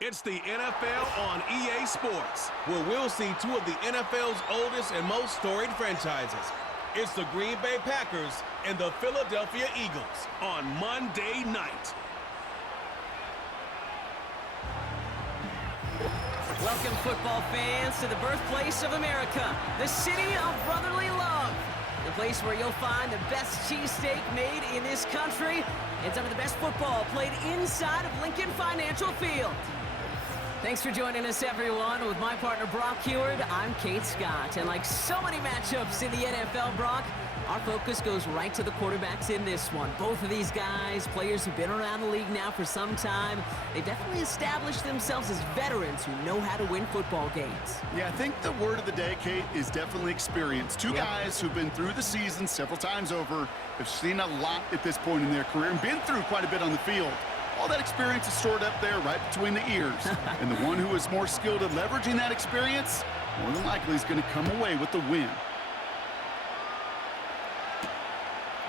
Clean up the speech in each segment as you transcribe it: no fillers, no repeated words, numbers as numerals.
It's the NFL on EA Sports, where we'll see two of the NFL's oldest and most storied franchises. It's the Green Bay Packers and the Philadelphia Eagles on Monday night. Welcome, football fans, to the birthplace of America, the city of brotherly love. The place where you'll find the best cheesesteak made in this country and some of the best football played inside of Lincoln Financial Field. Thanks for joining us, everyone. With my partner, Brock Heward, I'm Kate Scott. And like so many matchups in the NFL, Brock, our focus goes right to the quarterbacks in this one. Both of these guys, players who've been around the league now for some time, they've definitely established themselves as veterans who know how to win football games. Yeah, I think the word of the day, Kate, is definitely experience. Two guys who've been through the season several times over, have seen a lot at this point in their career, and been through quite a bit on the field. All that experience is stored up there right between the ears. And the one who is more skilled at leveraging that experience, more than likely is going to come away with the win.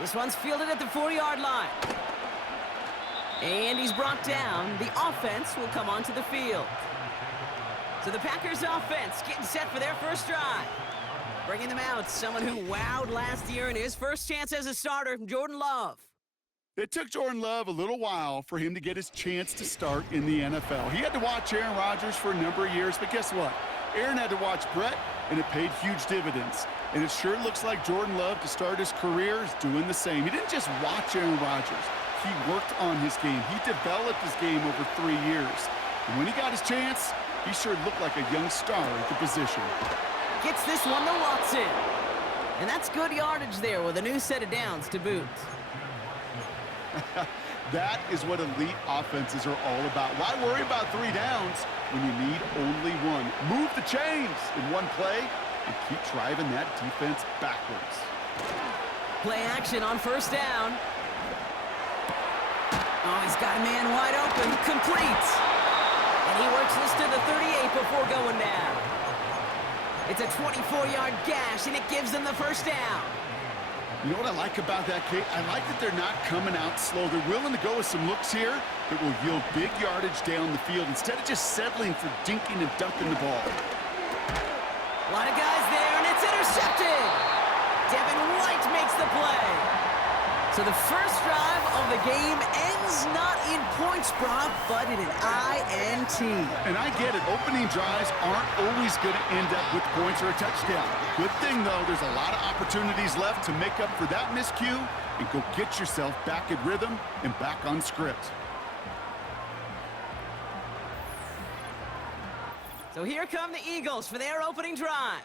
This one's fielded at the 40-yard line. And he's brought down. The offense will come onto the field. So the Packers offense getting set for their first drive. Bringing them out, someone who wowed last year in his first chance as a starter, Jordan Love. It took Jordan Love a little while for him to get his chance to start in the NFL. He had to watch Aaron Rodgers for a number of years, but guess what? Aaron had to watch Brett, and it paid huge dividends. And it sure looks like Jordan Love, to start his career, is doing the same. He didn't just watch Aaron Rodgers. He worked on his game. He developed his game over 3 years. And when he got his chance, he sure looked like a young star at the position. Gets this one to Watson. And that's good yardage there with a new set of downs to boot. That is what elite offenses are all about. Why worry about 3 downs when you need only one? Move the chains in one play and keep driving that defense backwards. Play action on first down. Oh, he's got a man wide open. Complete. And he works this to the 38 before going down. It's a 24-yard gash, and it gives them the first down. You know what I like about that, Kate? I like that they're not coming out slow. They're willing to go with some looks here that will yield big yardage down the field instead of just settling for dinking and dunking the ball. A lot of guys there, and it's intercepted. Devin White makes the play. So the first drive of the game ends not in points, Brock, but in an INT. And I get it. Opening drives aren't always going to end up with points or a touchdown. Good thing, though, there's a lot of opportunities left to make up for that miscue and go get yourself back in rhythm and back on script. So here come the Eagles for their opening drive.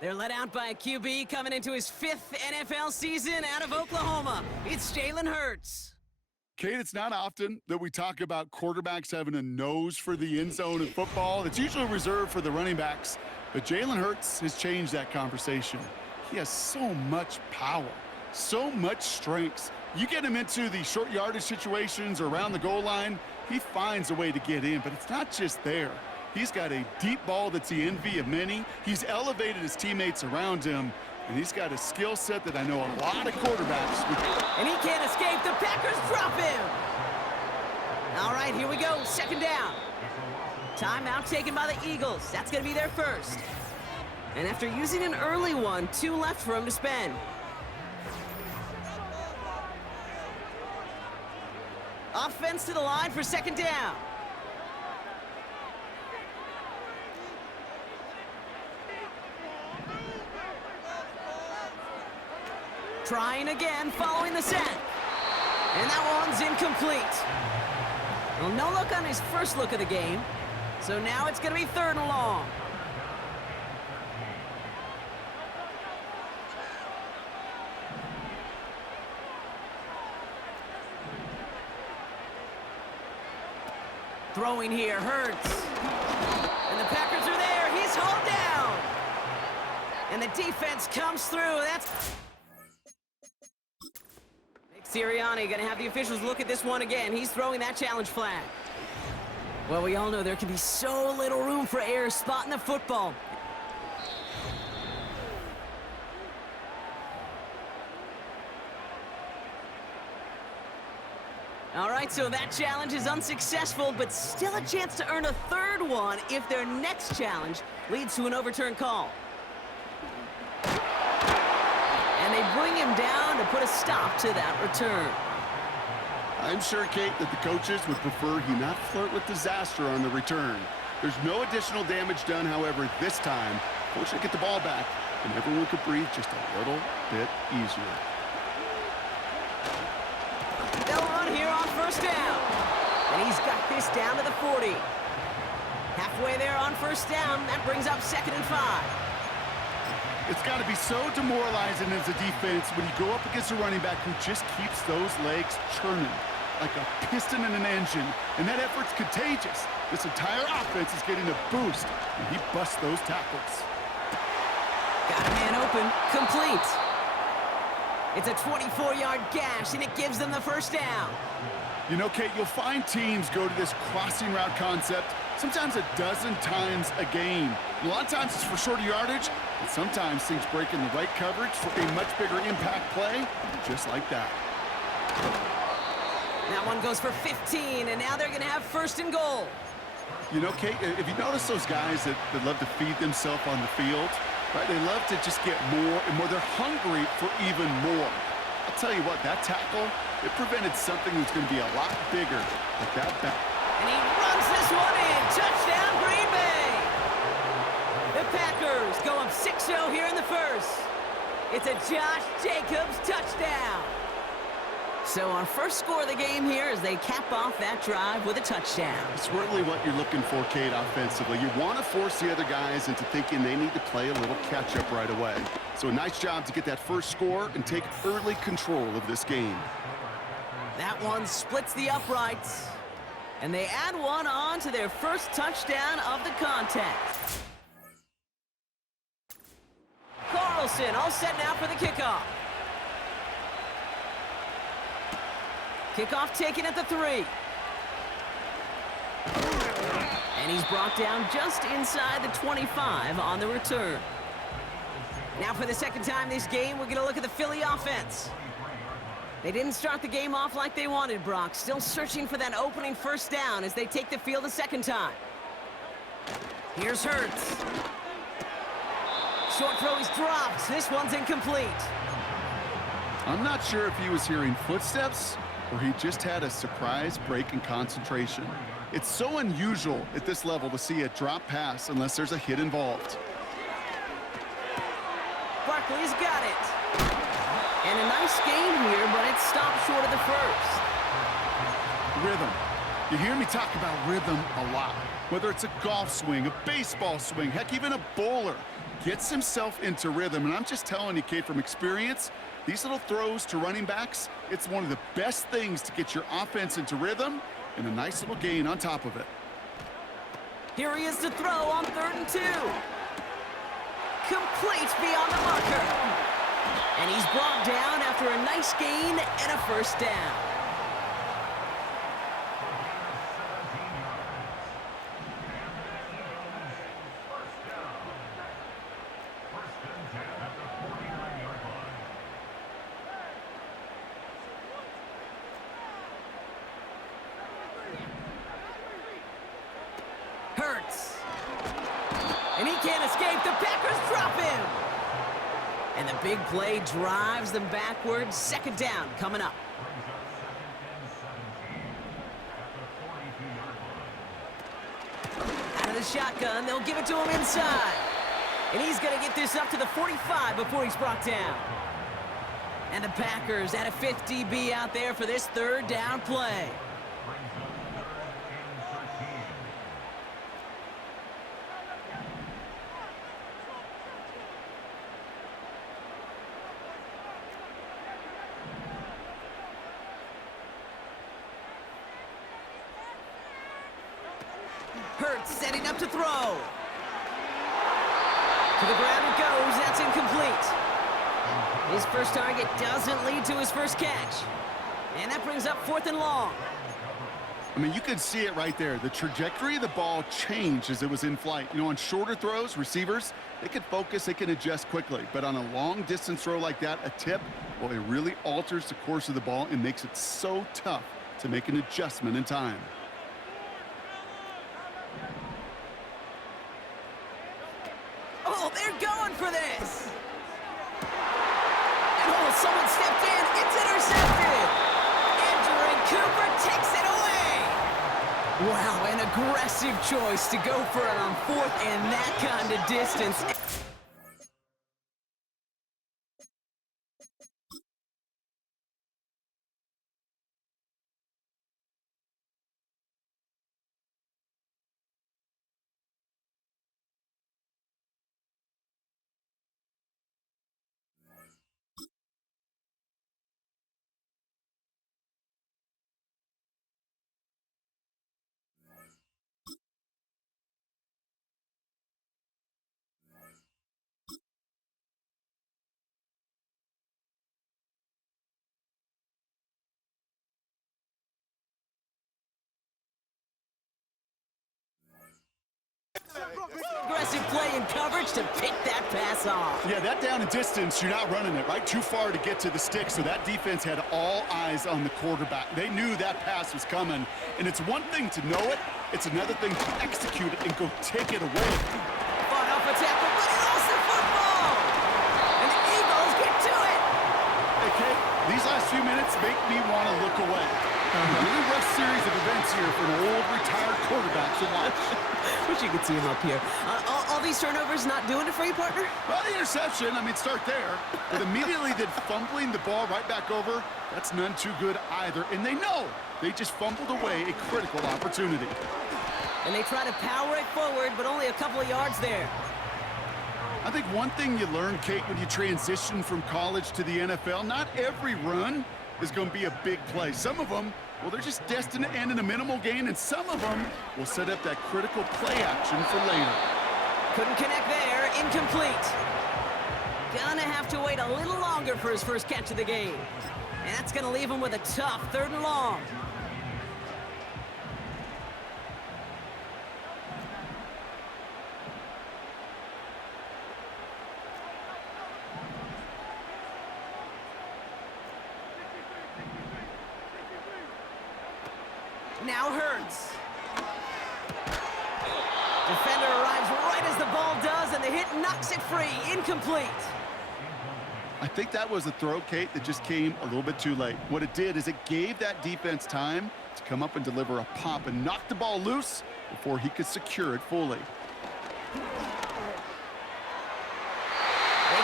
They're led out by a QB coming into his 5th NFL season out of Oklahoma. It's Jalen Hurts. Kate, it's not often that we talk about quarterbacks having a nose for the end zone in football. It's usually reserved for the running backs, but Jalen Hurts has changed that conversation. He has so much power, so much strength. You get him into the short yardage situations or around the goal line, he finds a way to get in, but it's not just there. He's got a deep ball that's the envy of many. He's elevated his teammates around him, and he's got a skill set that I know a lot of quarterbacks would. And he can't escape. The Packers drop him. All right, here we go. Second down. Timeout taken by the Eagles. That's going to be their first. And after using an early one, 2 left for him to spend. Offense to the line for second down. Trying again, following the sack. And that one's incomplete. Well, no look on his first look of the game. So now it's going to be 3rd and long. Throwing here, Hurts. And the Packers are there. He's hauled down. And the defense comes through. That's Sirianni going to have the officials look at this one again. He's throwing that challenge flag. Well, we all know there can be so little room for error spotting the football. All right, right, so that challenge is unsuccessful, but still a chance to earn a third one if their next challenge leads to an overturned call. And they bring him down to put a stop to that return. I'm sure, Kate, that the coaches would prefer he not flirt with disaster on the return. There's no additional damage done, however, this time. Fortunately, get the ball back, and everyone could breathe just a little bit easier. They'll run here on first down. And he's got this down to the 40. Halfway there on first down. That brings up 2nd and 5. It's got to be so demoralizing as a defense when you go up against a running back who just keeps those legs churning like a piston in an engine. And that effort's contagious. This entire offense is getting a boost, and he busts those tackles. Got a man open. Complete. It's a 24-yard gash, and it gives them the first down. You know, Kate, you'll find teams go to this crossing route concept sometimes a dozen times a game. A lot of times it's for shorter yardage, and sometimes things break in the right coverage for a much bigger impact play, just like that. That one goes for 15, and now they're going to have 1st and goal. You know, Kate, if you notice those guys that love to feed themselves on the field, right? They love to just get more and more. They're hungry for even more. I'll tell you what, that tackle, it prevented something that's going to be a lot bigger, like that back. And he runs this one in. Touchdown, Green Bay. The Packers go up 6-0 here in the first. It's a Josh Jacobs touchdown. So our first score of the game here as they cap off that drive with a touchdown. It's really what you're looking for, Kate, offensively. You want to force the other guys into thinking they need to play a little catch-up right away. So a nice job to get that first score and take early control of this game. That one splits the uprights. And they add one on to their first touchdown of the contest. Carlson all set now for the kickoff. Kickoff taken at the 3. And he's brought down just inside the 25 on the return. Now for the second time this game, we're going to look at the Philly offense. They didn't start the game off like they wanted, Brock. Still searching for that opening first down as they take the field a second time. Here's Hurts. Short throw is dropped. This one's incomplete. I'm not sure if he was hearing footsteps or he just had a surprise break in concentration. It's so unusual at this level to see a drop pass unless there's a hit involved. Barkley's got it. And a nice game here, but it stopped short of the first. Rhythm. You hear me talk about rhythm a lot. Whether it's a golf swing, a baseball swing, heck, even a bowler gets himself into rhythm. And I'm just telling you, Kate, from experience, these little throws to running backs, it's one of the best things to get your offense into rhythm and a nice little gain on top of it. Here he is to throw on 3rd and 2. Complete beyond the marker. And he's brought down after a nice gain and a first down. Hurts. And he can't escape. The Packers drop him. And the big play drives them backwards. 2nd down coming up. Out of the shotgun, they'll give it to him inside. And he's going to get this up to the 45 before he's brought down. And the Packers at a 50 DB out there for this 3rd down play. Hurts setting up to throw. To the ground it goes. That's incomplete. His first target doesn't lead to his first catch. And that brings up 4th and long. I mean, you could see it right there. The trajectory of the ball changed as it was in flight. You know, on shorter throws, receivers, they can focus, they can adjust quickly. But on a long-distance throw like that, a tip, well, it really alters the course of the ball and makes it so tough to make an adjustment in time. Oh, they're going for this. And oh, someone stepped in. It's intercepted. Andrew Cooper takes it away. Wow, an aggressive choice to go for it on 4th and that kind of distance. Aggressive play and coverage to pick that pass off. Yeah, that down and distance, you're not running it, right? Too far to get to the stick, so that defense had all eyes on the quarterback. They knew that pass was coming, and it's one thing to know it, it's another thing to execute it and go take it away. Fought off a tackle, but he lost the football! And the Eagles get to it! Hey, Kate, these last few minutes make me want to look away. A really rough series of events here for an old retired quarterback to watch. Wish you could see him up here. All these turnovers not doing it for you, partner? Well, the interception, I mean, start there. But immediately then fumbling the ball right back over, that's none too good either. And they know they just fumbled away a critical opportunity. And they try to power it forward, but only a couple of yards there. I think one thing you learn, Kate, when you transition from college to the NFL, not every run is going to be a big play. Some of them, well, they're just destined to end in a minimal gain, and some of them will set up that critical play action for later. Couldn't connect there. Incomplete. Gonna have to wait a little longer for his first catch of the game. And that's gonna leave him with a tough 3rd and long. Now Hurts. Defender arrives right as the ball does, and the hit knocks it free. Incomplete. I think that was a throw, Kate, that just came a little bit too late. What it did is it gave that defense time to come up and deliver a pop and knock the ball loose before he could secure it fully. They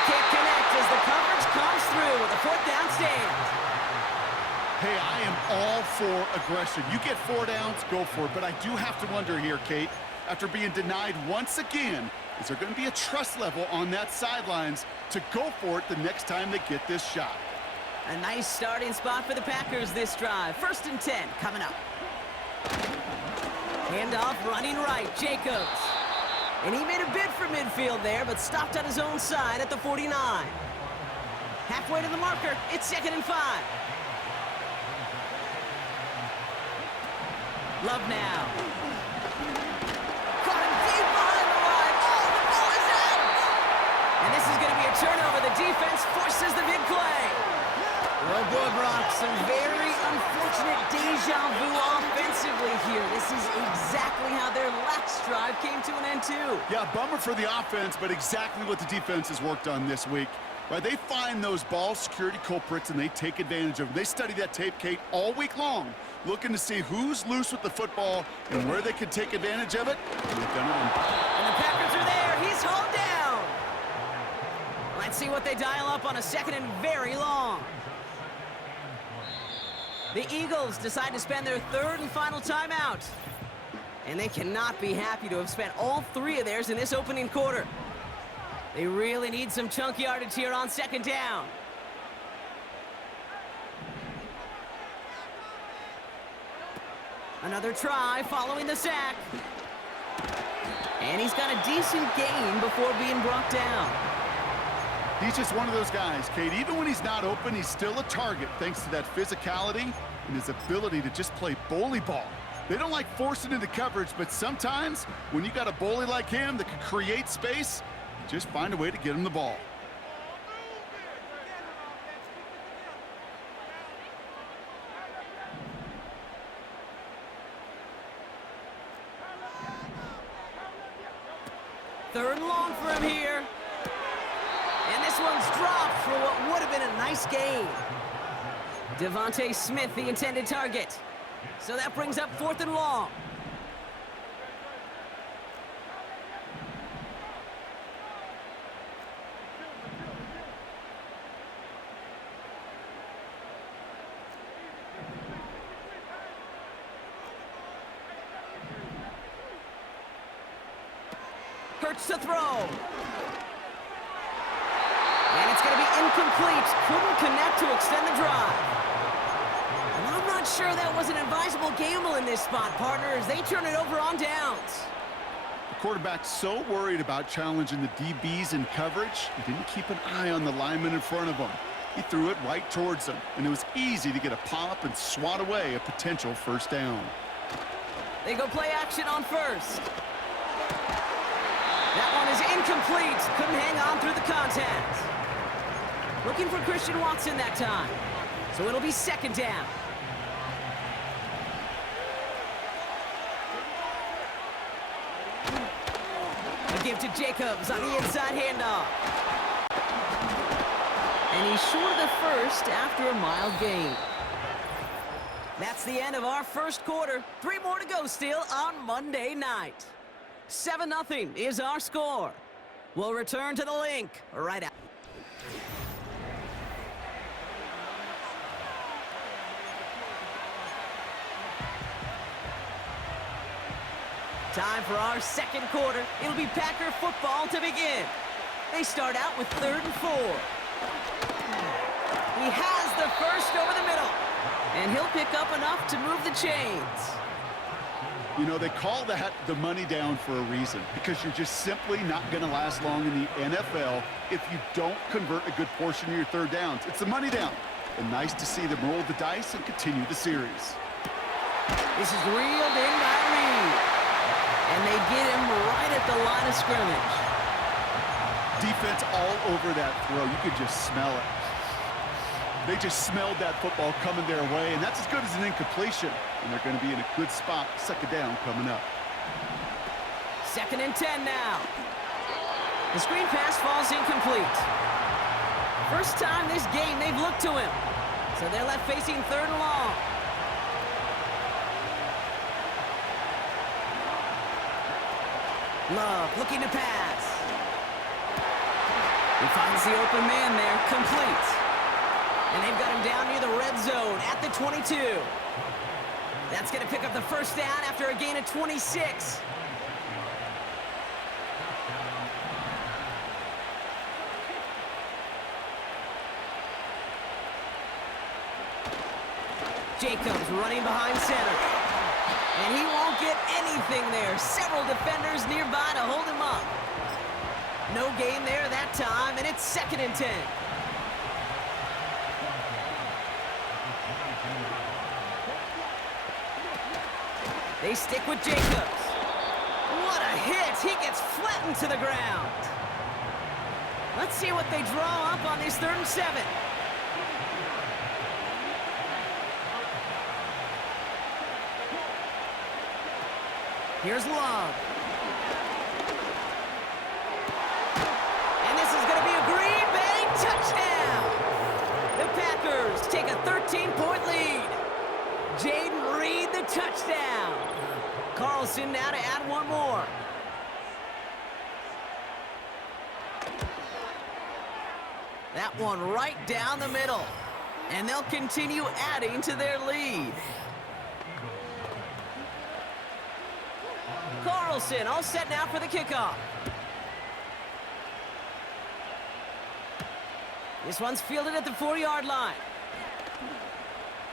can't connect as the coverage comes through with a 4th down stand. Hey, I am all for aggression. You get 4 downs, go for it. But I do have to wonder here, Kate, after being denied once again, is there going to be a trust level on that sidelines to go for it the next time they get this shot? A nice starting spot for the Packers this drive. 1st and 10 coming up. Handoff running right, Jacobs. And he made a bid for midfield there, but stopped on his own side at the 49. Halfway to the marker, it's 2nd and 5. Love now. Caught him deep behind the line. Oh, the ball is out! And this is going to be a turnover. The defense forces the big play. Oh, boy, Brock, some very unfortunate deja vu offensively here. This is exactly how their last drive came to an end, too. Yeah, bummer for the offense, but exactly what the defense has worked on this week. Right, they find those ball security culprits and they take advantage of them. They study that tape, Kate, all week long, looking to see who's loose with the football and where they can take advantage of it. And they've done it on. And the Packers are there. He's hauled down. Let's see what they dial up on a 2nd and very long. The Eagles decide to spend their 3rd and final timeout. And they cannot be happy to have spent all 3 of theirs in this opening quarter. They really need some chunk yardage here on 2nd down. Another try following the sack. And he's got a decent gain before being brought down. He's just one of those guys, Kate. Even when he's not open, he's still a target thanks to that physicality and his ability to just play bully ball. They don't like forcing into coverage, but sometimes when you got a bully like him that can create space, just find a way to get him the ball. 3rd and long for him here. And this one's dropped for what would have been a nice gain. Devontae Smith, the intended target. So that brings up 4th and long. Hurts to throw. And it's going to be incomplete. Couldn't connect to extend the drive. And I'm not sure that was an advisable gamble in this spot, partners. They turn it over on downs. The quarterback's so worried about challenging the DBs in coverage, he didn't keep an eye on the lineman in front of him. He threw it right towards him, and it was easy to get a pop and swat away a potential 1st down. They go play action on 1st. That one is incomplete. Couldn't hang on through the contact. Looking for Christian Watson that time. So it'll be 2nd down. A give to Jacobs on the inside handoff. And he's short of the 1st after a mild gain. That's the end of our 1st quarter. 3 more to go still on Monday night. 7-0 is our score. We'll return to the link right out. Time for our 2nd quarter. It'll be Packer football to begin. They start out with 3rd and 4. He has the 1st over the middle. And he'll pick up enough to move the chains. You know, they call that the money down for a reason, because you're just simply not going to last long in the NFL if you don't convert a good portion of your 3rd downs. It's the money down. And nice to see them roll the dice and continue the series. This is reeled in by Reed. And they get him right at the line of scrimmage. Defense all over that throw. You could just smell it. They just smelled that football coming their way, and that's as good as an incompletion. And they're going to be in a good spot. 2nd down coming up. 2nd and 10 now. The screen pass falls incomplete. First time this game they've looked to him. So they're left facing 3rd and long. Love looking to pass. He finds the open man there, complete. And they've got him down near the red zone at the 22. That's going to pick up the 1st down after a gain of 26. Jacobs running behind center. And he won't get anything there. Several defenders nearby to hold him up. No gain there that time, and it's 2nd and 10. They stick with Jacobs. What a hit! He gets flattened to the ground. Let's see what they draw up on this 3rd and 7. Here's Love. And this is going to be a Green Bay touchdown. The Packers take a 13-point lead. Jaden Reed the touchdown. Carlson now to add one more. That one right down the middle. And they'll continue adding to their lead. Carlson all set now for the kickoff. This one's fielded at the 4-yard line.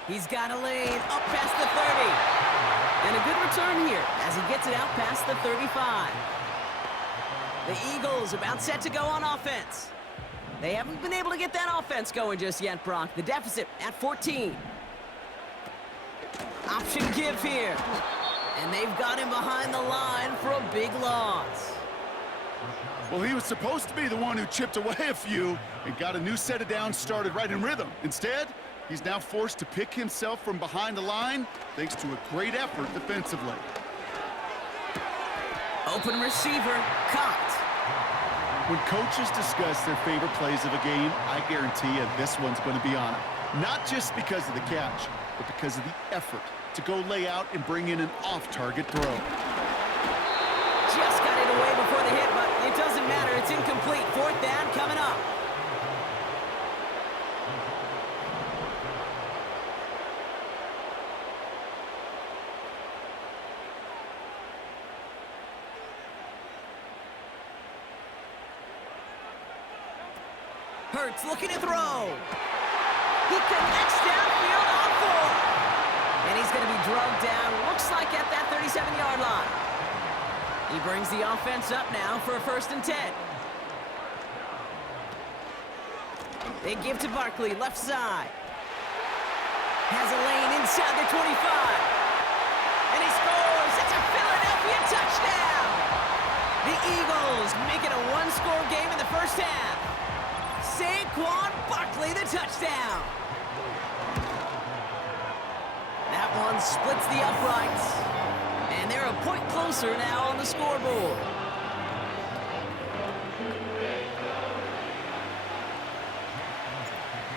He's got a lane up past the 30. And a good return here as he gets it out past the 35. The Eagles about set to go on offense. They haven't been able to get that offense going just yet, Brock. The deficit at 14. Option give here. And they've got him behind the line for a big loss. Well, he was supposed to be the one who chipped away a few and got a new set of downs started right in rhythm. Instead, he's now forced to pick himself from behind the line thanks to a great effort defensively. Open receiver, caught. When coaches discuss their favorite plays of a game, I guarantee you this one's going to be on it. Not just because of the catch, but because of the effort to go lay out and bring in an off-target throw. Just got it away before the hit, but it doesn't matter. It's incomplete. Fourth down coming up. Hurts looking to throw. He connects downfield on 4. And he's going to be drugged down, looks like at that 37-yard line. He brings the offense up now for a 1st and 10. They give to Barkley, left side. Has a lane inside the 25. And he scores. It's a Philadelphia touchdown. The Eagles make it a one-score game in the first half. Saquon Barkley, the touchdown. That one splits the uprights. And they're a point closer now on the scoreboard.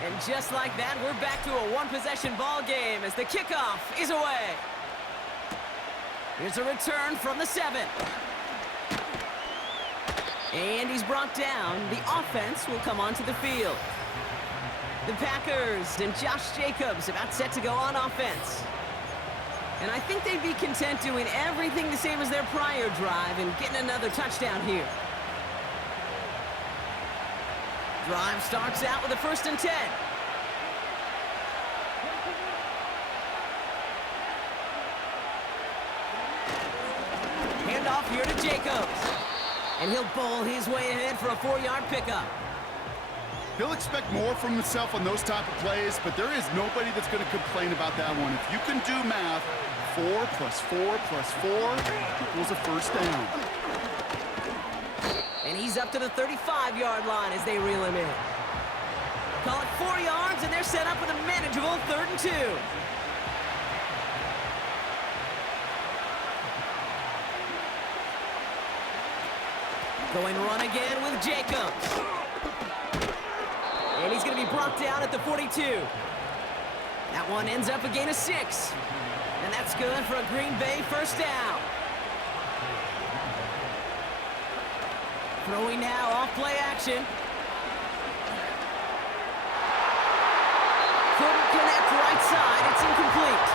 And just like that, we're back to a one-possession ball game as the kickoff is away. Here's a return from the 7. And he's brought down. The offense will come onto the field. The Packers and Josh Jacobs about set to go on offense. And I think they'd be content doing everything the same as their prior drive and getting another touchdown here. Drive starts out with a 1st and 10. Handoff here to Jacobs. And he'll bowl his way ahead for a 4-yard pickup. He'll expect more from himself on those type of plays, but there is nobody that's going to complain about that one. If you can do math, 4 plus 4 plus 4 equals a 1st down. And he's up to the 35-yard line as they reel him in. Call it 4 yards, and they're set up with a manageable 3rd and 2. Going run again with Jacobs. And he's going to be brought down at the 42. That one ends up a gain of 6. And that's good for a Green Bay 1st down. Throwing now off play action. Couldn't connect right side. It's incomplete.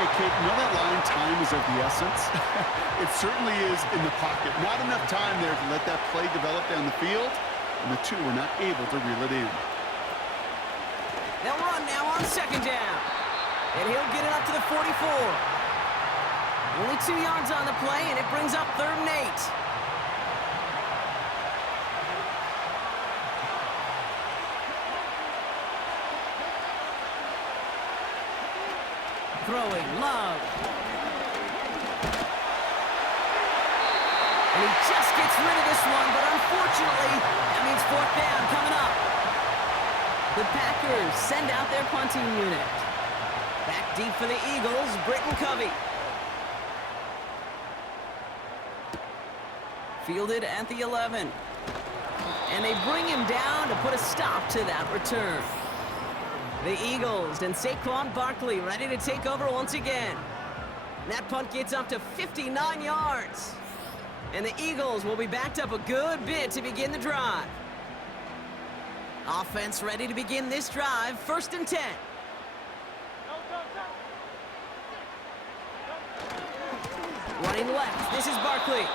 Hey, Kate, you know that line, time is of the essence? It certainly is in the pocket. Not enough time there to let that play develop down the field, and the two were not able to reel it in. They'll run now on 2nd down. And he'll get it up to the 44. Only 2 yards on the play, and it brings up 3rd and 8. Throwing, Love. And he just gets rid of this one, but unfortunately, that means 4th down coming up. The Packers send out their punting unit. Back deep for the Eagles, Britton Covey. Fielded at the 11. And they bring him down to put a stop to that return. The Eagles and Saquon Barkley ready to take over once again. That punt gets up to 59 yards. And the Eagles will be backed up a good bit to begin the drive. Offense ready to begin this drive, 1st and 10. Running left, this is Barkley.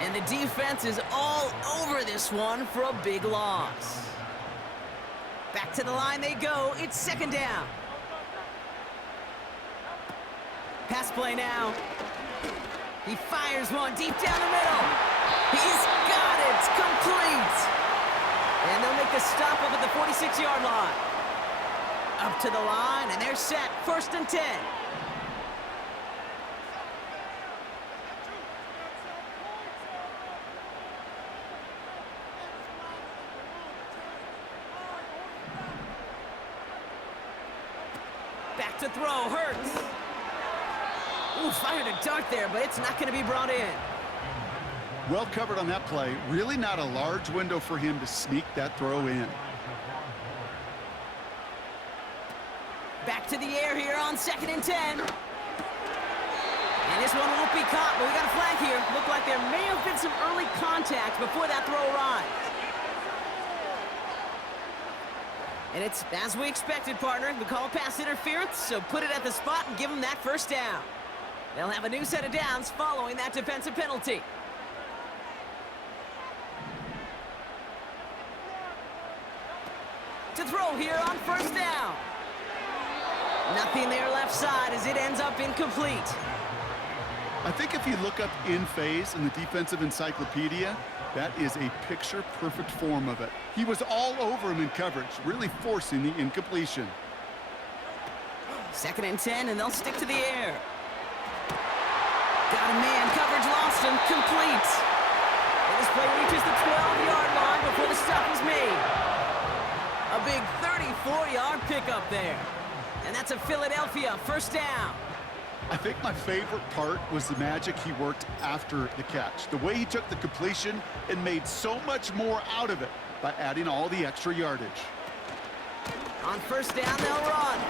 And the defense is all over this one for a big loss. Back to the line they go. It's 2nd down. Pass play now. He fires one deep down the middle. He's got it. Complete. And they'll make the stop up at the 46-yard line. Up to the line, and they're set. 1st and 10. Back to throw, Hurts. Ooh, fired a dart there, but it's not going to be brought in. Well covered on that play. Really not a large window for him to sneak that throw in. Back to the air here on 2nd and 10. And this one won't be caught, but we got a flag here. Looked like there may have been some early contact before that throw arrived. And it's as we expected, partner. We call pass interference, so put it at the spot and give them that first down. They'll have a new set of downs following that defensive penalty. To throw here on 1st down. Nothing there left side as it ends up incomplete. I think if you look up in phase in the defensive encyclopedia, that is a picture-perfect form of it. He was all over him in coverage, really forcing the incompletion. 2nd and 10, and they'll stick to the air. Got a man, coverage lost him, complete. And this play reaches the 12-yard line before the stop is made. A big 34-yard pickup there. And that's a Philadelphia 1st down. I think my favorite part was the magic he worked after the catch. The way he took the completion and made so much more out of it by adding all the extra yardage. On 1st down, they'll run.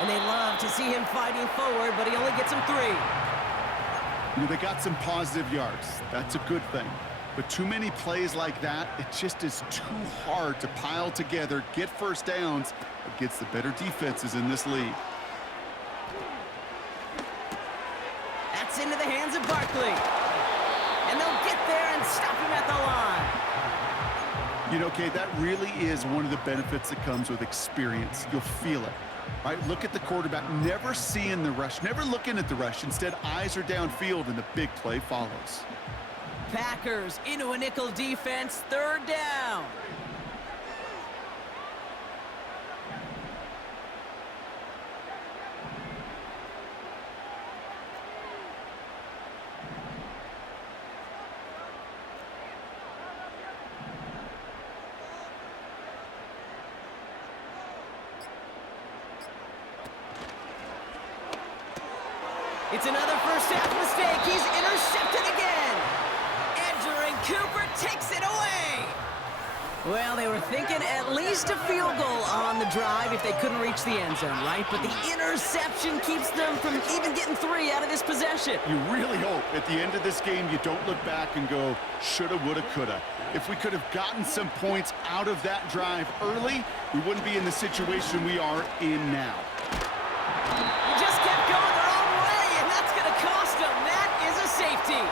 And they love to see him fighting forward, but he only gets them 3. You know, they got some positive yards. That's a good thing. But too many plays like that, it just is too hard to pile together, get first downs against the better defenses in this league. That's into the hands of Barkley. And they'll get there and stop him at the line. You know, Kate, that really is one of the benefits that comes with experience. You'll feel it. Right, look at the quarterback, never seeing the rush, never looking at the rush. Instead, eyes are downfield, and the big play follows. Packers into a nickel defense, 3rd down. It's another first half mistake. He's intercepted again. Edgerrin Cooper takes it away. Well, they were thinking at least a field goal on the drive if they couldn't reach the end zone, right? But the interception keeps them from even getting 3 out of this possession. You really hope at the end of this game you don't look back and go, shoulda, woulda, coulda. If we could have gotten some points out of that drive early, we wouldn't be in the situation we are in now. Just kept going their own way, and that's going to cost them. That is a safety.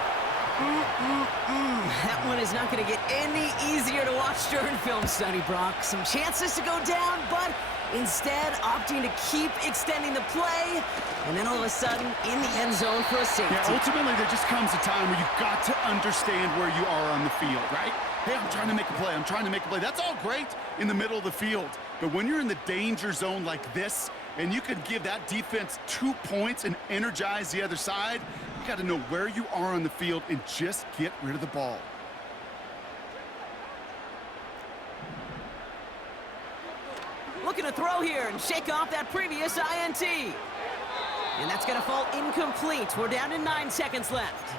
That one is not going to get any easier to watch during film study, Brock. Some chances to go down, but instead opting to keep extending the play, and then all of a sudden in the end zone for a safety. Yeah, ultimately there just comes a time where you've got to understand where you are on the field, right? Hey, I'm trying to make a play. I'm trying to make a play. That's all great in the middle of the field. But when you're in the danger zone like this, and you can give that defense 2 points and energize the other side, you got to know where you are on the field and just get rid of the ball. Looking to throw here and shake off that previous INT. And that's going to fall incomplete. We're down to 9 seconds left.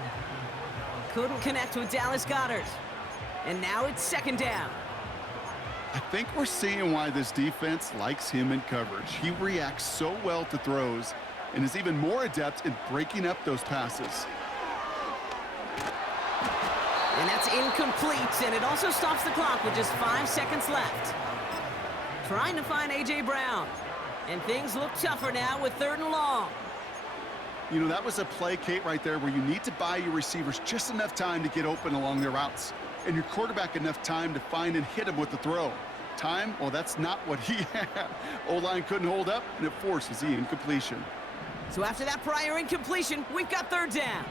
Couldn't connect with Dallas Goedert. And now it's 2nd down. I think we're seeing why this defense likes him in coverage. He reacts so well to throws and is even more adept in breaking up those passes. And that's incomplete, and it also stops the clock with just 5 seconds left. Trying to find A.J. Brown. And things look tougher now with 3rd and long. You know, that was a play, Kate, right there where you need to buy your receivers just enough time to get open along their routes. And your quarterback enough time to find and hit him with the throw. Time? Well, that's not what he had. O-line couldn't hold up, and it forces the incompletion. So after that prior incompletion, we've got 3rd down.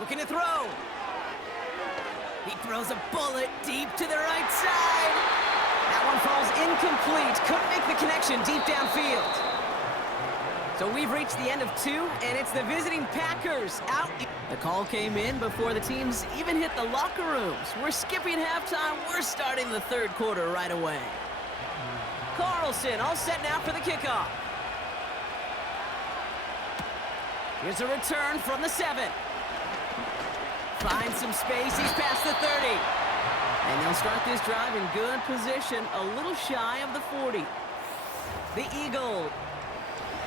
Looking to throw. He throws a bullet deep to the right side. That one falls incomplete. Couldn't make the connection deep downfield. So we've reached the end of 2, and it's the visiting Packers out. The call came in before the teams even hit the locker rooms. We're skipping halftime. We're starting the 3rd quarter right away. Carlson all set now for the kickoff. Here's a return from the 7. Finds some space. He's past the 30. And they'll start this drive in good position, a little shy of the 40. The Eagles.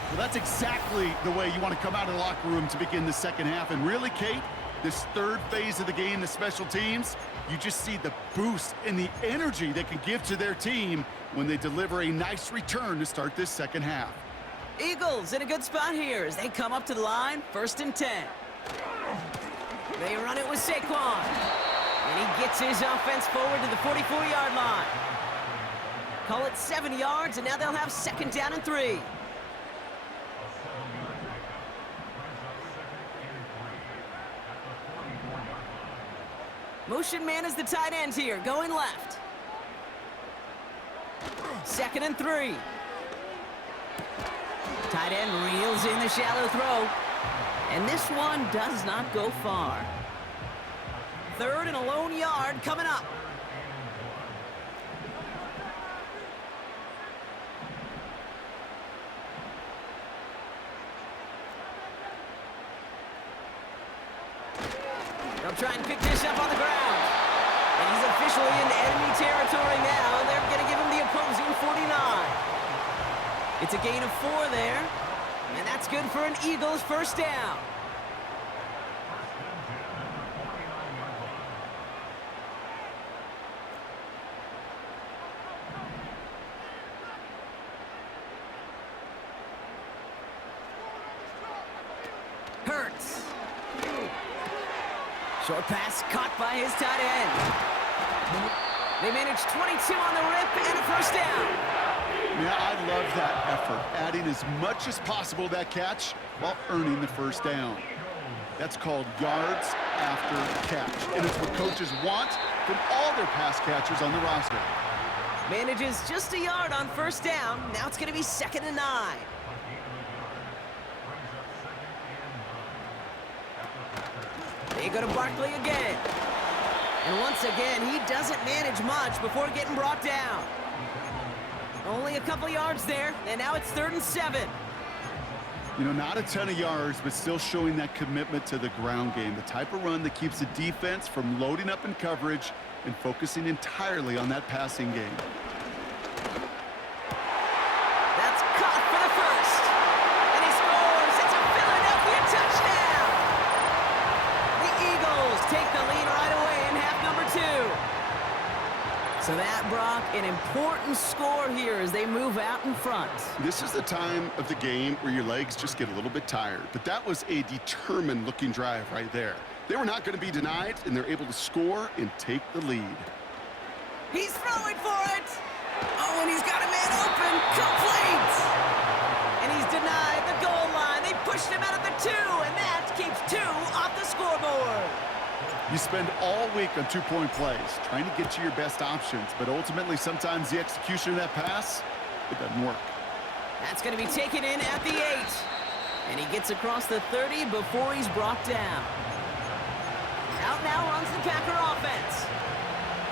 Well, that's exactly the way you want to come out of the locker room to begin the second half. And really, Kate, this third phase of the game, the special teams, you just see the boost and the energy they can give to their team when they deliver a nice return to start this second half. Eagles in a good spot here as they come up to the line, 1st and 10. They run it with Saquon. And he gets his offense forward to the 44-yard line. Call it 7 yards, and now they'll have 2nd down and 3. Motion man is the tight end here, going left. 2nd and 3. Tight end reels in the shallow throw. And this one does not go far. 3rd and a lone yard coming up. They'll try and pick this up on the ground. And he's officially in enemy territory now. They're going to give him the opposing 49. It's a gain of 4 there. And that's good for an Eagles 1st down. Hurts. Short pass caught by his tight end. They managed 22 on the rip and a 1st down. Yeah, I love that effort, adding as much as possible to that catch while earning the 1st down. That's called yards after catch, and it's what coaches want from all their pass catchers on the roster. Manages just a yard on 1st down. Now it's going to be 2nd and 9. They go to Barkley again. And once again, he doesn't manage much before getting brought down. Only a couple yards there, and now it's 3rd and 7. You know, not a ton of yards, but still showing that commitment to the ground game, the type of run that keeps the defense from loading up in coverage and focusing entirely on that passing game. That's caught for the 1st. And he scores. It's a Philadelphia touchdown. The Eagles take the lead right away in half number 2. So that, Brock, an important score here as they move out in front. This is the time of the game where your legs just get a little bit tired. But that was a determined-looking drive right there. They were not going to be denied, and they're able to score and take the lead. He's throwing for it. Oh, and he's got a man open. Complete. And he's denied the goal line. They pushed him out of the 2, and that keeps 2 off the scoreboard. You spend all week on two-point plays, trying to get to your best options, but ultimately sometimes the execution of that pass, it doesn't work. That's going to be taken in at the 8. And he gets across the 30 before he's brought down. Out now runs the Packer offense.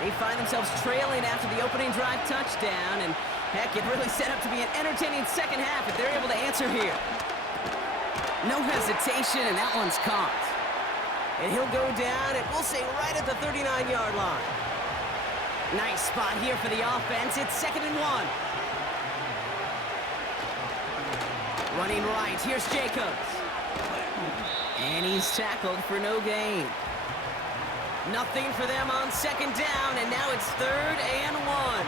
They find themselves trailing after the opening drive touchdown, and heck, it really set up to be an entertaining second half if they're able to answer here. No hesitation, and that one's caught. And he'll go down, and we'll say right at the 39-yard line. Nice spot here for the offense. It's 2nd and 1. Running right, here's Jacobs. And he's tackled for no gain. Nothing for them on 2nd down, and now it's 3rd and 1.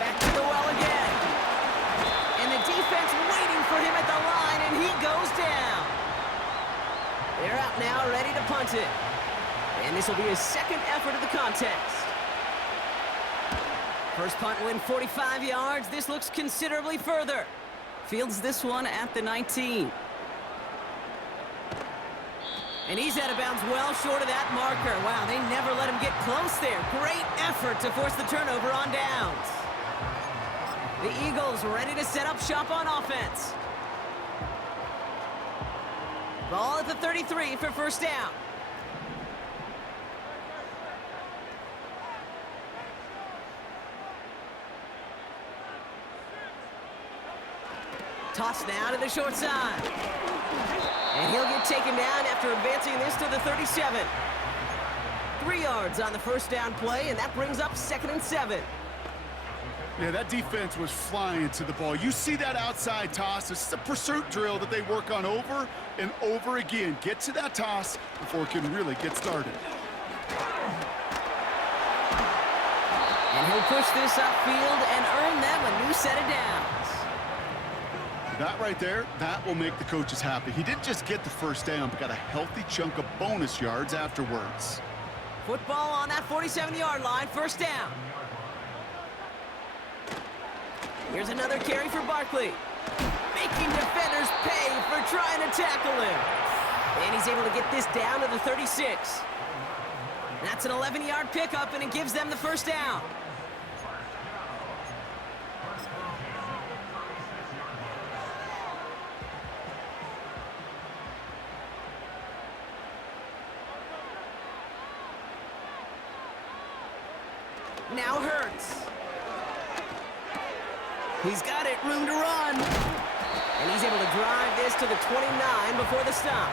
Back to the well again. And the defense waiting for him at the line, and he goes down. They're out now, ready to punt it. And this will be his 2nd effort of the contest. First punt win 45 yards. This looks considerably further. Fields this one at the 19. And he's out of bounds well short of that marker. Wow, they never let him get close there. Great effort to force the turnover on downs. The Eagles ready to set up shop on offense. Ball at the 33 for first down. Toss now to the short side. And he'll get taken down after advancing this to the 37. 3 yards on the first down play, and that brings up 2nd and 7. Yeah, that defense was flying to the ball. You see that outside toss. This is a pursuit drill that they work on over and over again. Get to that toss before it can really get started. And he'll push this upfield and earn them a new set of downs. That right there, that will make the coaches happy. He didn't just get the first down, but got a healthy chunk of bonus yards afterwards. Football on that 47-yard line, first down. Here's another carry for Barkley. Making defenders pay for trying to tackle him. And he's able to get this down to the 36. That's an 11-yard pickup, and it gives them the first down. Now Hurts. He's got it, room to run. And he's able to drive this to the 29 before the stop.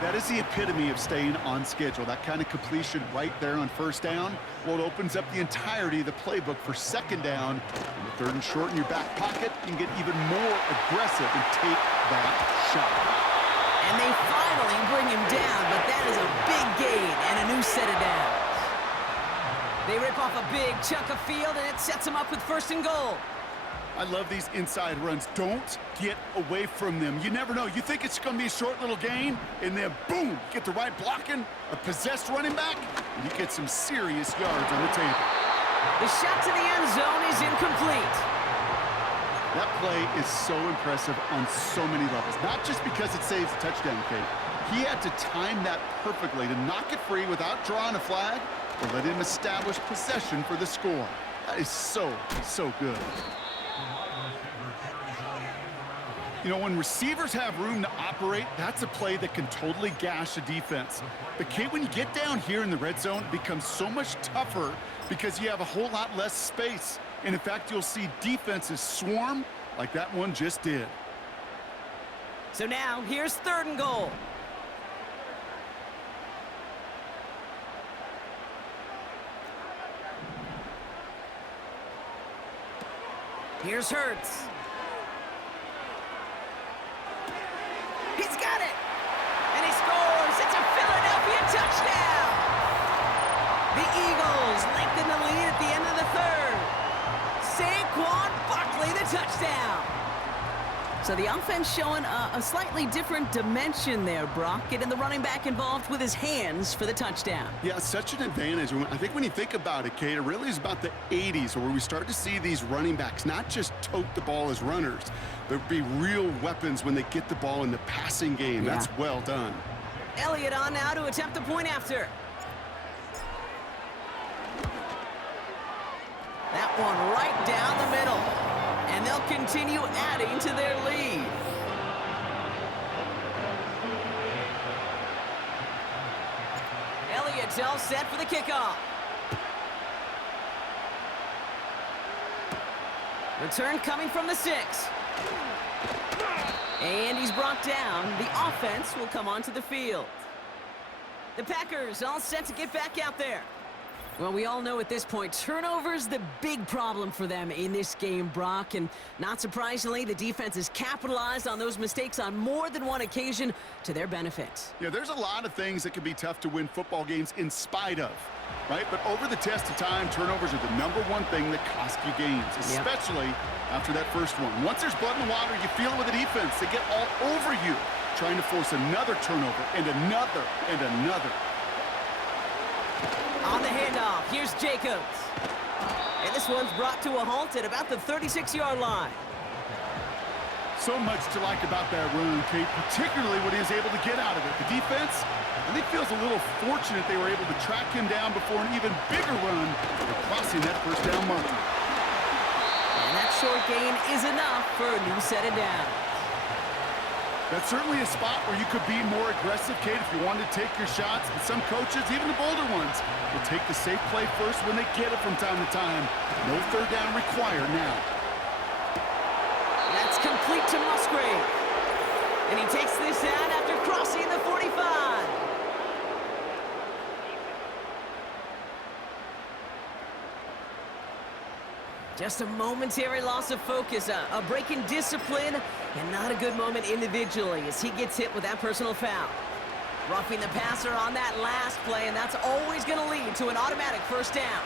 That is the epitome of staying on schedule. That kind of completion right there on first down. Well, it opens up the entirety of the playbook for second down. In the 3rd and short in your back pocket, you can get even more aggressive and take that shot. And they finally bring him down, but that is a big gain and a new set of downs. They rip off a big chunk of field, and it sets them up with 1st and goal. I love these inside runs. Don't get away from them. You never know. You think it's going to be a short little gain, and then boom, get the right blocking, a possessed running back, and you get some serious yards on the table. The shot to the end zone is incomplete. That play is so impressive on so many levels. Not just because it saves a touchdown, Kate. He had to time that perfectly to knock it free without drawing a flag or let him establish possession for the score. That is so good. You know, when receivers have room to operate, that's a play that can totally gash a defense. But, Kate, when you get down here in the red zone, it becomes so much tougher because you have a whole lot less space. And, in fact, you'll see defenses swarm like that one just did. So now, here's 3rd and goal. Here's Hurts. He's got it! And he scores! It's a Philadelphia touchdown! The Eagles lengthen the lead at the end of the 3rd. Saquon Barkley, the touchdown! So the offense showing a slightly different dimension there, Brock. Getting the running back involved with his hands for the touchdown. Yeah, such an advantage. I think when you think about it, Kate, it really is about the 80s where we start to see these running backs not just tote the ball as runners, but be real weapons when they get the ball in the passing game. Yeah. That's well done. Elliott on now to attempt the point after. That one right down the middle. And they'll continue adding to their lead. Elliott's all set for the kickoff. Return coming from the 6. And he's brought down. The offense will come onto the field. The Packers all set to get back out there. Well, we all know at this point, turnovers the big problem for them in this game, Brock. And not surprisingly, the defense has capitalized on those mistakes on more than one occasion to their benefit. Yeah, there's a lot of things that can be tough to win football games in spite of, right? But over the test of time, turnovers are the #1 thing that cost you games, especially after that first one. Once there's blood in the water, you feel it with the defense. They get all over you, trying to force another turnover and another and another. On the handoff, here's Jacobs. And this one's brought to a halt at about the 36-yard line. So much to like about that run, Kate, particularly what he was able to get out of it. The defense, I think, feels a little fortunate they were able to track him down before an even bigger run for crossing that first down marker. And that short gain is enough for a new set of downs. That's certainly a spot where you could be more aggressive, Kate, if you want to take your shots. But some coaches, even the bolder ones, will take the safe play first when they get it from time to time. No third down required now. That's complete to Musgrave. And he takes this down after crossing the 45. Just a momentary loss of focus, a break in discipline, and not a good moment individually as he gets hit with that personal foul. Roughing the passer on that last play, and that's always going to lead to an automatic first down.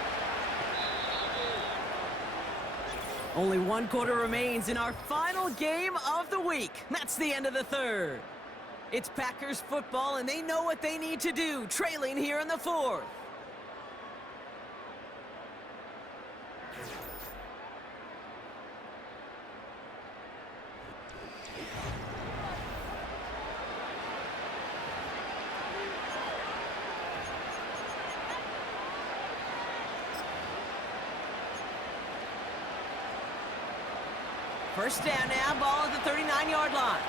Only one quarter remains in our final game of the week. That's the end of the third. It's Packers football, and they know what they need to do, trailing here in the fourth. First down now, ball at the 39-yard line.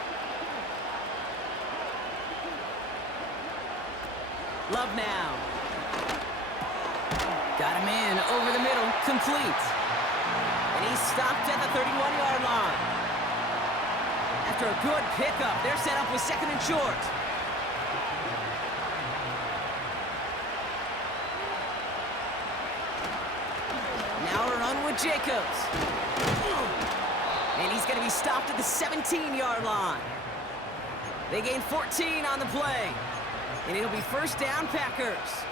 Love now. Got him in, over the middle, complete. And he's stopped at the 31-yard line. After a good pickup, they're set up with second and short. Now a run with Jacobs. And he's going to be stopped at the 17-yard line. They gain 14 on the play. And it'll be first down, Packers.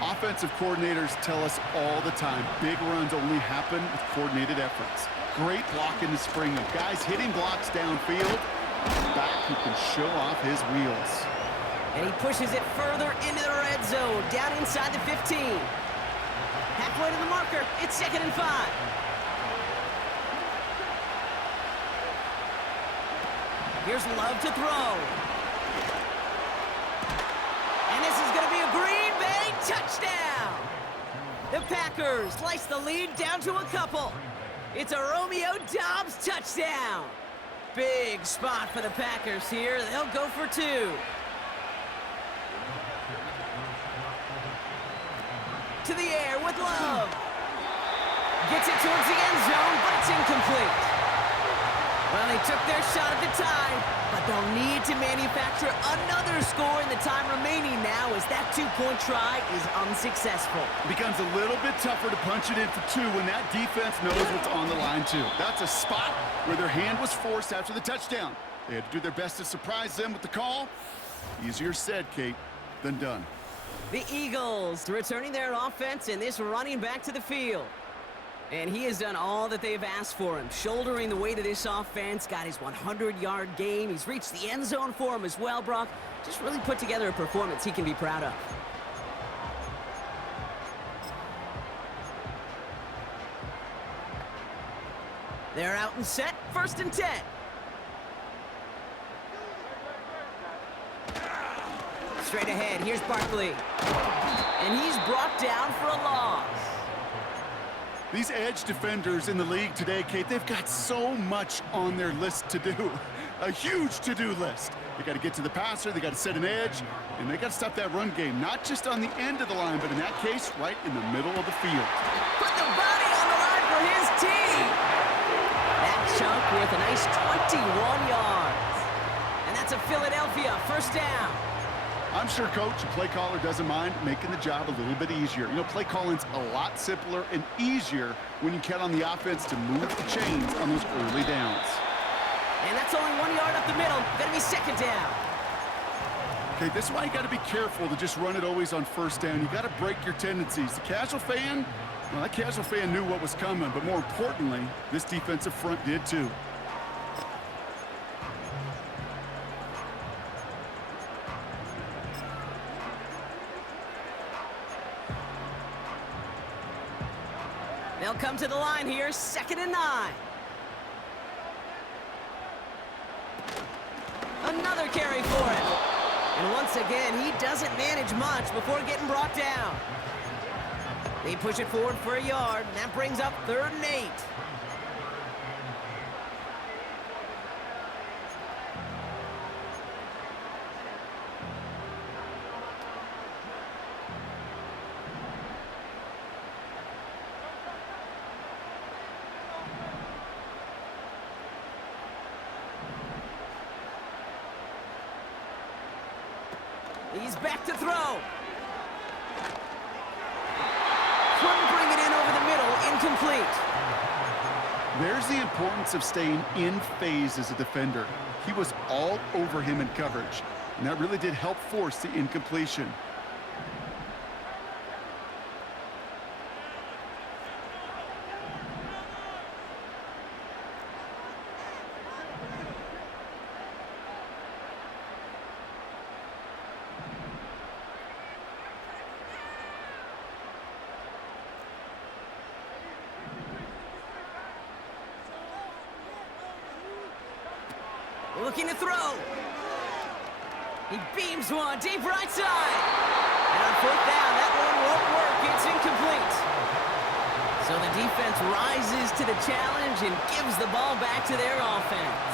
Offensive coordinators tell us all the time, big runs only happen with coordinated efforts. Great block in the spring of guys hitting blocks downfield. Back who can show off his wheels. And he pushes it further into the red zone, down inside the 15. Halfway to the marker, it's 2nd and 5. Here's Love to throw. And this is going to be a Green Bay touchdown. The Packers slice the lead down to a couple. It's a Romeo Doubs touchdown. Big spot for the Packers here. They'll go for 2. To the air with Love. Gets it towards the end zone, but it's incomplete. Well, they took their shot at the time, but they'll need to manufacture another score in the time remaining now as that 2-point try is unsuccessful. It becomes a little bit tougher to punch it in for 2 when that defense knows what's on the line, too. That's a spot where their hand was forced after the touchdown. They had to do their best to surprise them with the call. Easier said, Kate, than done. The Eagles returning their offense and this running back to the field. And he has done all that they've asked for him, shouldering the weight of this offense, got his 100-yard game. He's reached the end zone for him as well, Brock. Just really put together a performance he can be proud of. They're out and set, 1st and 10. Straight ahead, here's Barkley. And he's brought down for a loss. These edge defenders in the league today, Kate, they've got so much on their list to do. A huge to-do list. They got to get to the passer, they got to set an edge, and they got to stop that run game, not just on the end of the line, but in that case, right in the middle of the field. Put the body on the line for his team. That chunk with a nice 21 yards. And that's a Philadelphia first down. I'm sure coach and play caller doesn't mind making the job a little bit easier. You know, play calling's a lot simpler and easier when you count on the offense to move the chains on those early downs. And that's only 1 yard up the middle. Gonna be second down. Okay, this is why you got to be careful to just run it always on first down. You got to break your tendencies. The casual fan, well, that casual fan knew what was coming, but more importantly, this defensive front did too. They'll come to the line here, 2nd and 9. Another carry for him. And once again, he doesn't manage much before getting brought down. They push it forward for a yard, and that brings up 3rd and 8. He's back to throw. Couldn't bring it in over the middle. Incomplete. There's the importance of staying in phase as a defender. He was all over him in coverage, and that really did help force the incompletion. Looking to throw. He beams one deep right side. And on fourth down, that one won't work. It's incomplete. So the defense rises to the challenge and gives the ball back to their offense.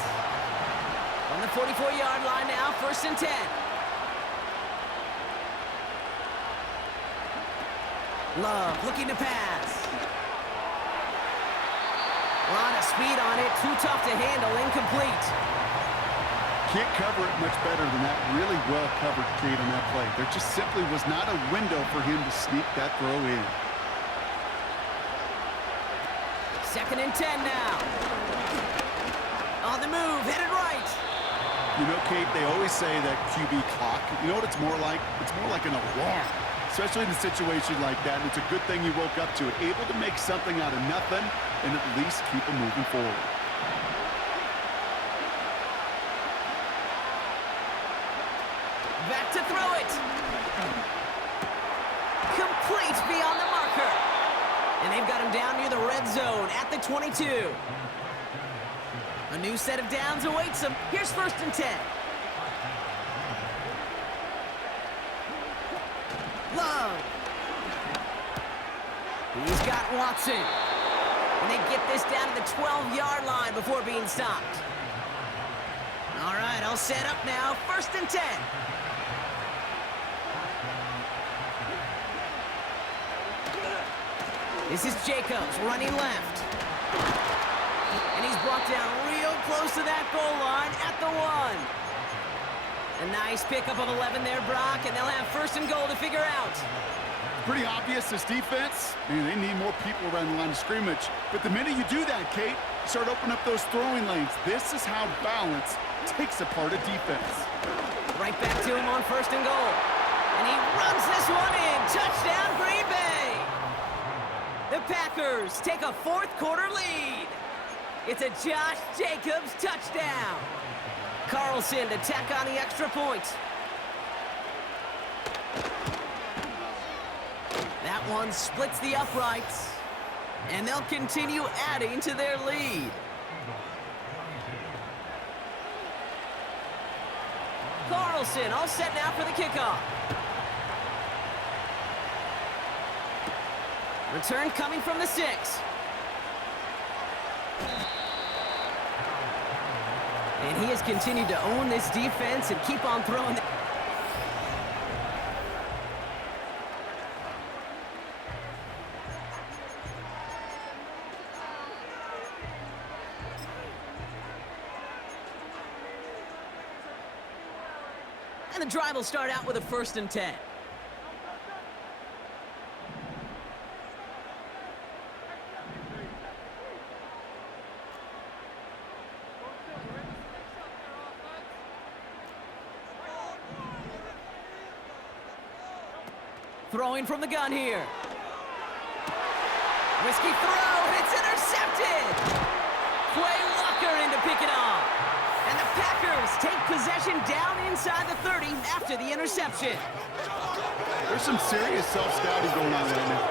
On the 44-yard line now, 1st and 10. Love looking to pass. A lot of speed on it. Too tough to handle. Incomplete. Can't cover it much better than that. Really well covered, Kate, on that play. There just simply was not a window for him to sneak that throw in. 2nd and 10 now. On the move, headed right. You know, Kate, they always say that QB clock. You know what it's more like? It's more like an alarm, especially in a situation like that. And it's a good thing you woke up to it, able to make something out of nothing and at least keep them moving forward. Back to throw it. Complete beyond the marker. And they've got him down near the red zone at the 22. A new set of downs awaits him. Here's 1st and 10. Love. He's got Watson. And they get this down to the 12-yard line before being stopped. All right, all set up now. 1st and 10. This is Jacobs running left. And he's brought down real close to that goal line at the 1. A nice pickup of 11 there, Brock, and they'll have 1st and goal to figure out. Pretty obvious, this defense, they need more people around the line of scrimmage. But the minute you do that, Kate, you start opening up those throwing lanes. This is how balance takes apart a defense. Right back to him on 1st and goal. And he runs this one in. Touchdown, Green Bay. The Packers take a 4th quarter lead. It's a Josh Jacobs touchdown. Carlson to tack on the extra point. That one splits the uprights. And they'll continue adding to their lead. Carlson all set now for the kickoff. Return coming from the 6. And he has continued to own this defense and keep on throwing. And the drive will start out with a 1st and 10. Throwing from the gun here. Risky throw, and it's intercepted. Quay Walker in to pick it off. And the Packers take possession down inside the 30 after the interception. There's some serious self-scouting going on right now.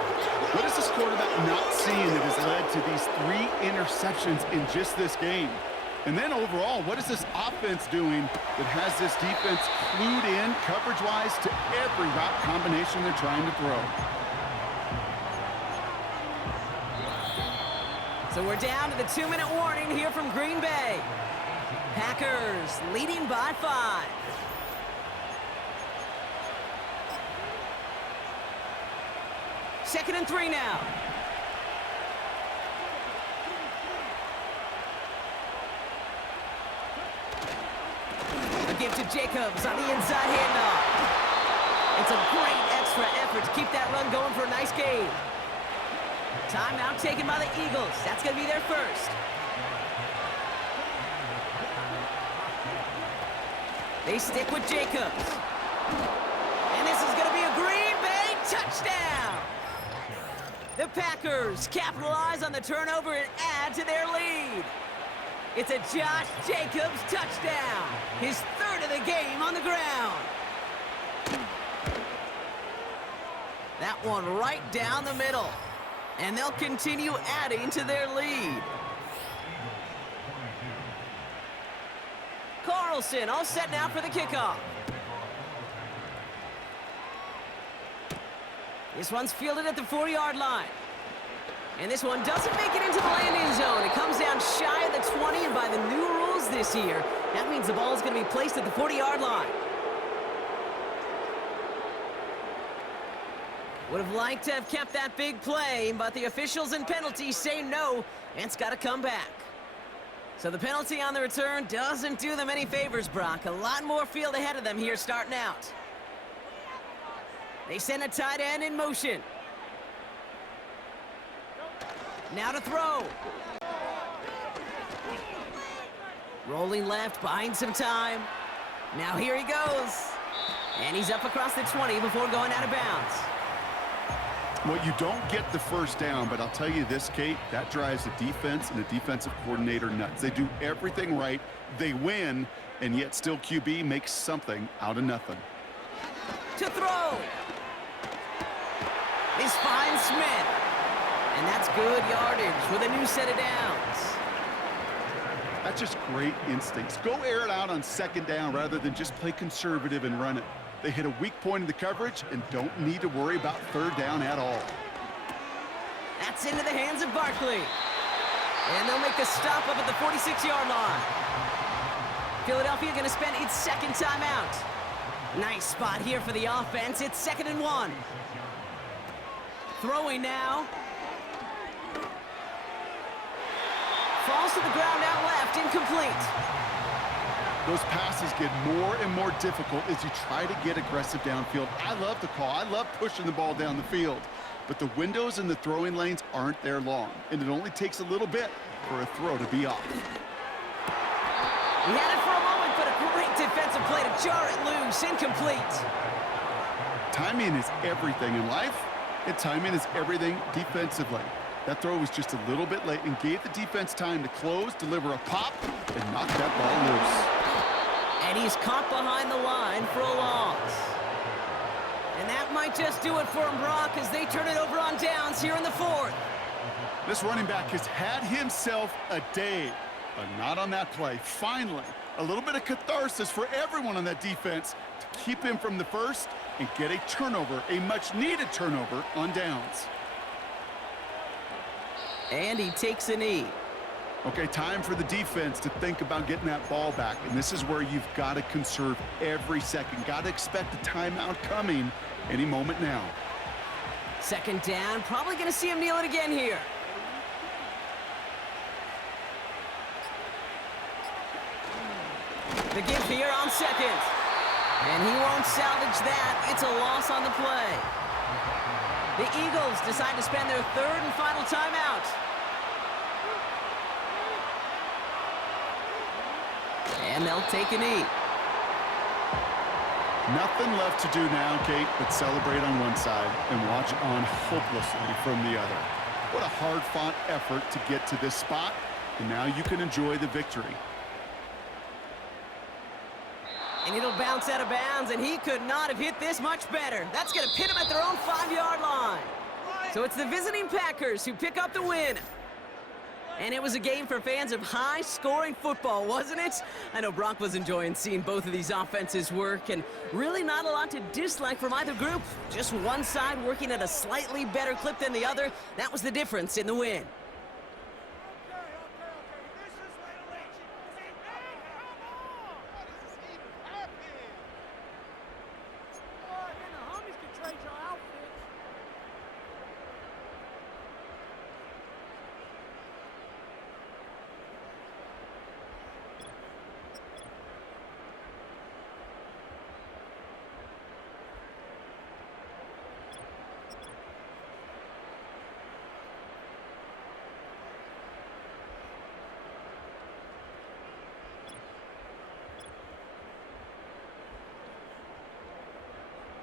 What is this quarterback not seeing that has led to these 3 interceptions in just this game? And then overall, what is this offense doing that has this defense clued in coverage-wise to every route combination they're trying to throw? So we're down to the 2-minute warning here from Green Bay. Packers leading by 5. Second and 3 now. A give to Jacobs on the inside handoff. It's a great extra effort to keep that run going for a nice gain. Timeout taken by the Eagles. That's going to be their first. They stick with Jacobs. And this is going to be a Green Bay touchdown. The Packers capitalize on the turnover and add to their lead. It's a Josh Jacobs touchdown. His third of the game on the ground. That one right down the middle. And they'll continue adding to their lead. Carlson all set now for the kickoff. This one's fielded at the 4-yard line. And this one doesn't make it into the landing zone. It comes down shy of the 20, and by the new rules this year, that means the ball is going to be placed at the 40-yard line. Would have liked to have kept that big play, but the officials and penalties say no, and it's got to come back. So the penalty on the return doesn't do them any favors, Brock. A lot more field ahead of them here starting out. They send a tight end in motion. Now to throw. Rolling left, buying some time. Now here he goes. And he's up across the 20 before going out of bounds. Well, you don't get the first down, but I'll tell you this, Kate, that drives the defense and the defensive coordinator nuts. They do everything right, they win, and yet still QB makes something out of nothing. To throw. This finds Smith. And that's good yardage with a new set of downs. That's just great instincts. Go air it out on second down rather than just play conservative and run it. They hit a weak point in the coverage and don't need to worry about third down at all. That's into the hands of Barkley. And they'll make a stop up at the 46-yard line. Philadelphia going to spend its second timeout. Nice spot here for the offense. It's 2nd and 1. Throwing now. Falls to the ground out left, incomplete. Those passes get more and more difficult as you try to get aggressive downfield. I love the call. I love pushing the ball down the field. But the windows in the throwing lanes aren't there long, and it only takes a little bit for a throw to be off. He had it for a moment, but a great defensive play to jar it loose, incomplete. Timing is everything in life, and timing is everything defensively. That throw was just a little bit late and gave the defense time to close, deliver a pop, and knock that ball loose. And he's caught behind the line for a loss. And that might just do it for him, Brock, as they turn it over on downs here in the 4th. This running back has had himself a day, but not on that play. Finally, a little bit of catharsis for everyone on that defense to keep him from the first and get a turnover, a much-needed turnover on downs. And he takes a knee. Okay, time for the defense to think about getting that ball back. And this is where you've got to conserve every second. Got to expect a timeout coming any moment now. 2nd down. Probably going to see him kneel it again here. The give here on 2nd. And he won't salvage that. It's a loss on the play. The Eagles decide to spend their 3rd and final timeout. And they'll take a knee. Nothing left to do now, Kate, but celebrate on one side and watch on hopelessly from the other. What a hard-fought effort to get to this spot, and now you can enjoy the victory. And it'll bounce out of bounds, and he could not have hit this much better. That's going to pin him at their own 5-yard line. So it's the visiting Packers who pick up the win. And it was a game for fans of high-scoring football, wasn't it? I know Brock was enjoying seeing both of these offenses work, and really not a lot to dislike from either group. Just one side working at a slightly better clip than the other. That was the difference in the win.